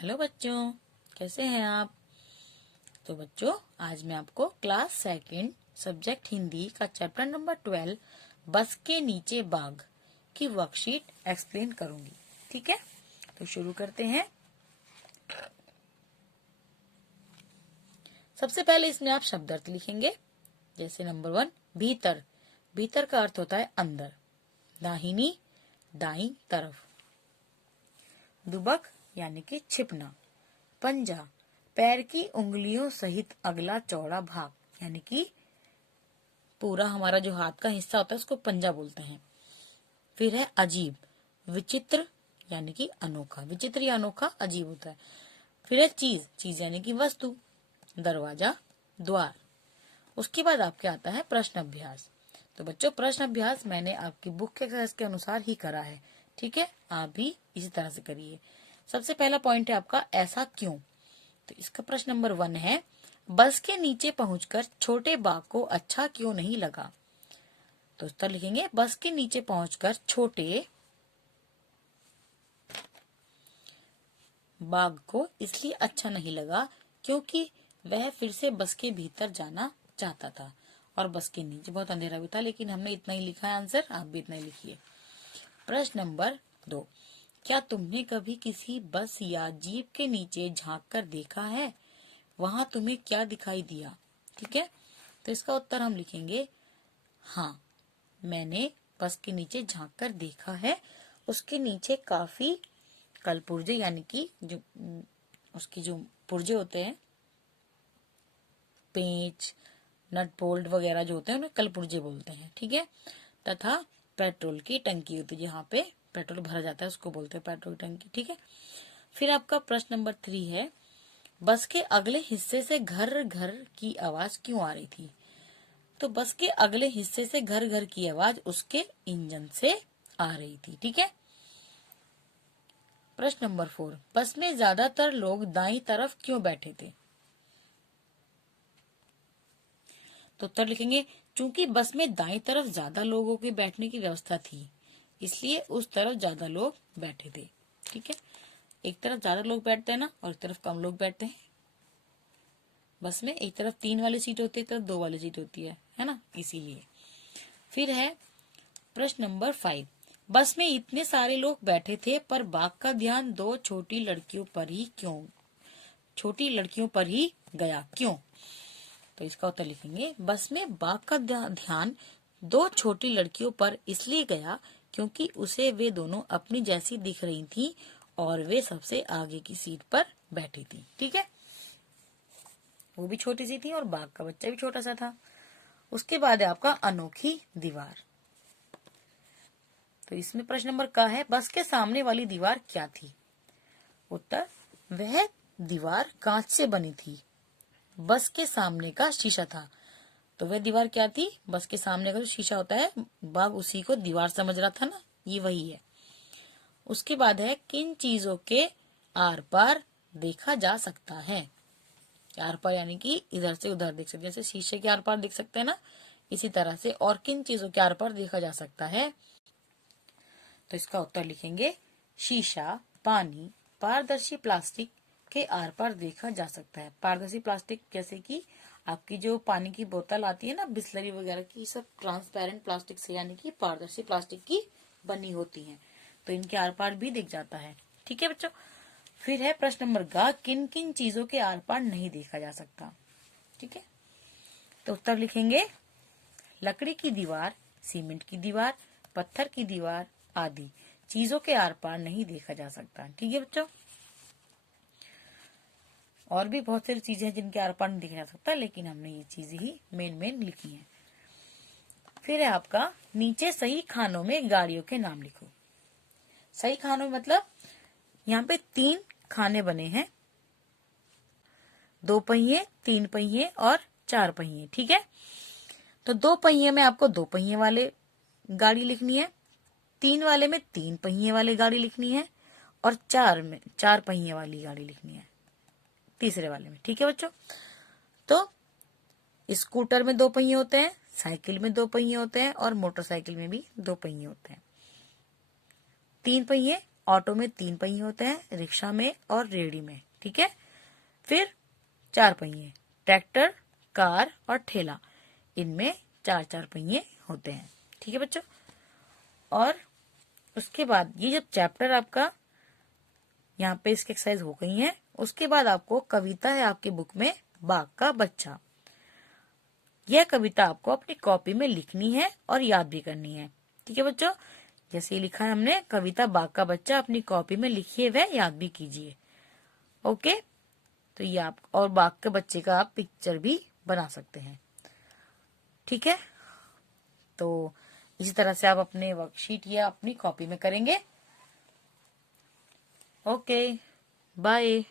Hello बच्चों, कैसे हैं आप। तो बच्चों, आज मैं आपको क्लास सेकंड सब्जेक्ट हिंदी का चैप्टर नंबर 12 बस के नीचे बाग की वर्कशीट एक्सप्लेन करूंगी। ठीक है, तो शुरू करते हैं। सबसे पहले इसमें आप शब्द अर्थ लिखेंगे। जैसे नंबर 1, भीतर। भीतर का अर्थ होता है अंदर। दाहिनी, दाईं तरफ। दुबक यानी कि छिपना। पंजा, पैर की उंगलियों सहित अगला चौड़ा भाग, यानी कि पूरा हमारा जो हाथ का हिस्सा होता है उसको पंजा बोलते हैं। फिर है अजीब, विचित्र यानी कि अनोखा। विचित्र या अनोखा अजीब होता है। फिर है चीज, चीज यानी कि वस्तु। दरवाजा, द्वार। उसके बाद आपके आता है प्रश्न अभ्यास। तो बच्चों, प्रश्न अभ्यास मैंने आपकी बुक के एक्सरसाइज के अनुसार ही करा है। ठीक है, आप भी इसी तरह से करिए। सबसे पहला पॉइंट है आपका, ऐसा क्यों। तो इसका प्रश्न नंबर 1 है, बस के नीचे पहुंचकर छोटे बाघ को अच्छा क्यों नहीं लगा। तो उत्तर लिखेंगे, बस के नीचे पहुंचकर छोटे बाघ को इसलिए अच्छा नहीं लगा क्योंकि वह फिर से बस के भीतर जाना चाहता था और बस के नीचे बहुत अंधेरा भी था। लेकिन हमने इतना ही लिखा है आंसर, आप भी इतना ही लिखिए। प्रश्न नंबर 2, क्या तुमने कभी किसी बस या जीप के नीचे झांक कर देखा है, वहां तुम्हें क्या दिखाई दिया। ठीक है, तो इसका उत्तर हम लिखेंगे, हाँ, मैंने बस के नीचे झांक कर देखा है। उसके नीचे काफी कलपुर्जे यानी कि जो उसकी जो पुर्जे होते हैं, पेंच, नट बोल्ट वगैरह जो होते हैं उन्हें कलपुर्जे बोलते हैं। ठीक है, तथा पेट्रोल की टंकी होती है, जहाँ पे पेट्रोल भरा जाता है उसको बोलते हैं पेट्रोल टंकी। ठीक है, फिर आपका प्रश्न नंबर 3 है, बस के अगले हिस्से से घर घर की आवाज क्यों आ रही थी। तो बस के अगले हिस्से से घर घर की आवाज उसके इंजन से आ रही थी। ठीक है, प्रश्न नंबर 4, बस में ज्यादातर लोग दाईं तरफ क्यों बैठे थे। तो उत्तर लिखेंगे, चूंकि बस में दाईं तरफ ज्यादा लोगों के बैठने की व्यवस्था थी, इसलिए उस तरफ ज्यादा लोग बैठे थे। ठीक है, एक तरफ ज्यादा लोग बैठते हैं ना, और एक तरफ कम लोग बैठते हैं। बस में एक तरफ 3 वाली सीट होती है, एक तरफ 2 वाली सीट होती है ना, इसीलिए। फिर है प्रश्न नंबर 5, बस में इतने सारे लोग बैठे थे पर बाघ का ध्यान दो छोटी लड़कियों पर ही गया, क्यों। तो इसका उत्तर लिखेंगे, बस में बाघ का ध्यान 2 छोटी लड़कियों पर इसलिए गया क्योंकि उसे वे दोनों अपनी जैसी दिख रही थी और वे सबसे आगे की सीट पर बैठी थी। ठीक है, वो भी छोटी सी थी और बाघ का बच्चा भी छोटा सा था। उसके बाद है आपका अनोखी दीवार। तो इसमें प्रश्न नंबर का है, बस के सामने वाली दीवार क्या थी। उत्तर, वह दीवार कांच से बनी थी। बस के सामने का शीशा था। तो वह दीवार क्या थी, बस के सामने का जो शीशा होता है, बाघ उसी को दीवार समझ रहा था ना, ये वही है। उसके बाद है, किन चीजों के आर पार देखा जा सकता है। आर पार यानी कि इधर से उधर देख सकते, जैसे शीशे के आर पार देख सकते हैं ना, इसी तरह से और किन चीजों के आर पार देखा जा सकता है। तो इसका उत्तर लिखेंगे, शीशा, पानी, पारदर्शी प्लास्टिक के आर पार देखा जा सकता है। पारदर्शी प्लास्टिक जैसे कि आपकी जो पानी की बोतल आती है ना, बिस्लरी वगैरह की, सब ट्रांसपेरेंट प्लास्टिक से यानी कि पारदर्शी प्लास्टिक की बनी होती हैं, तो इनके आर पार भी दिख जाता है। ठीक है बच्चों, फिर है प्रश्न नंबर ग, किन किन चीजों के आर पार नहीं देखा जा सकता। ठीक है, तो उत्तर लिखेंगे, लकड़ी की दीवार, सीमेंट की दीवार, पत्थर की दीवार आदि चीजों के आर पार नहीं देखा जा सकता। ठीक है बच्चों, और भी बहुत सारी चीजें हैं जिनके आर पार नहीं देखा जा सकता, लेकिन हमने ये चीजें ही मेन लिखी हैं। फिर है आपका, नीचे सही खानों में गाड़ियों के नाम लिखो। सही खानों में मतलब यहाँ पे 3 खाने बने हैं, 2 पहिए, 3 पहिए और 4 पहिए। ठीक है, तो 2 पहिए में आपको 2 पहिए वाले गाड़ी लिखनी है, 3 वाले में 3 पहिए वाली गाड़ी लिखनी है, और 4 में 4 पहिए वाली गाड़ी लिखनी है तीसरे वाले में। ठीक है बच्चों, तो स्कूटर में 2 पहिए होते हैं, साइकिल में 2 पहिए होते हैं और मोटरसाइकिल में भी 2 पहिए होते हैं। 3 पहिए ऑटो में 3 पहिए होते हैं, रिक्शा में और रेहड़ी में, ठीक है। फिर 4 पहिए, ट्रैक्टर, कार और ठेला, इनमें 4-4 पहिए होते हैं, ठीक है बच्चों। और उसके बाद ये जब चैप्टर आपका यहाँ पे इसकी एक्सरसाइज हो गई है, उसके बाद आपको कविता है आपकी बुक में, बाघ का बच्चा। यह कविता आपको अपनी कॉपी में लिखनी है और याद भी करनी है, ठीक है बच्चों। जैसे ही लिखा है हमने, कविता बाघ का बच्चा अपनी कॉपी में लिखिए व याद भी कीजिए। ओके, तो ये आप और बाघ के बच्चे का आप पिक्चर भी बना सकते हैं, ठीक है। तो इसी तरह से आप अपने वर्कशीट या अपनी कॉपी में करेंगे। Okay, bye.